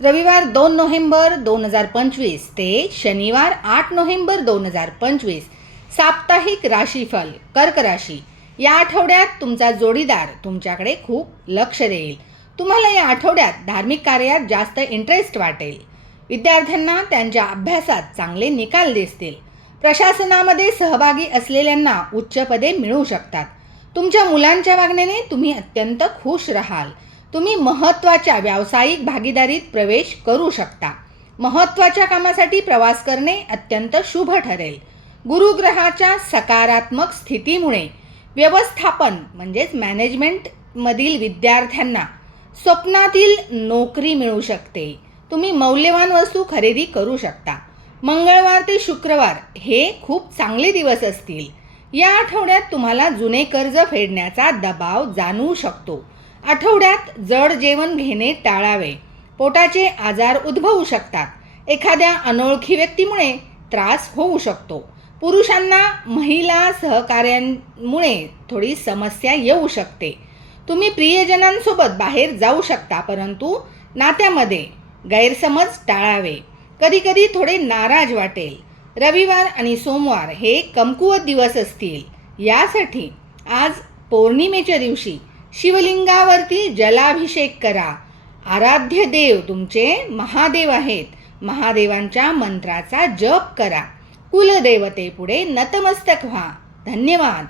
रविवार 2 नोव्हेंबर 2025 ते शनिवार 8 नोव्हेंबर 2025 साप्ताहिक राशीफल कर्क राशी. या आठवड्यात तुमचा जोडीदार तुमच्याकडे खूप लक्ष देईल. तुम्हाला या आठवड्यात धार्मिक कार्यात जास्त इंटरेस्ट वाटेल. विद्यार्थ्यांना त्यांच्या अभ्यासात चांगले निकाल दिसतील. प्रशासनामध्ये सहभागी असलेल्यांना उच्च पदे मिळू शकतात. तुमच्या मुलांच्या वागण्याने तुम्ही अत्यंत खुश राहाल. तुम्ही महत्त्वाच्या व्यावसायिक भागीदारीत प्रवेश करू शकता. महत्त्वाच्या कामासाठी प्रवास करणे अत्यंत शुभ ठरेल. गुरुग्रहाच्या सकारात्मक स्थितीमुळे व्यवस्थापन म्हणजेच मॅनेजमेंटमधील विद्यार्थ्यांना स्वप्नातील नोकरी मिळू शकते. तुम्ही मौल्यवान वस्तू खरेदी करू शकता. मंगळवार ते शुक्रवार हे खूप चांगले दिवस असतील. या आठवड्यात तुम्हाला जुने कर्ज फेडण्याचा दबाव जाणवू शकतो. आठवड्यात जड जेवण घेणे टाळावे. पोटाचे आजार उद्भवू शकतात. एखाद्या अनोळखी व्यक्तीमुळे त्रास होऊ शकतो. पुरुषांना महिला सहकार्यांमुळे थोडी समस्या येऊ शकते. तुम्ही प्रियजनांसोबत बाहेर जाऊ शकता, परंतु नात्यामध्ये गैरसमज टाळावे. कधीकधी थोडे नाराज वाटेल. रविवार आणि सोमवार हे कमकुवत दिवस असतील. यासाठी आज पौर्णिमेच्या दिवशी शिवलिंगावरती जलाभिषेक करा. आराध्य देव तुमचे महादेव आहेत. महादेवांच्या मंत्राचा जप करा. कुलदेवतेपुढे नतमस्तक व्हा. धन्यवाद.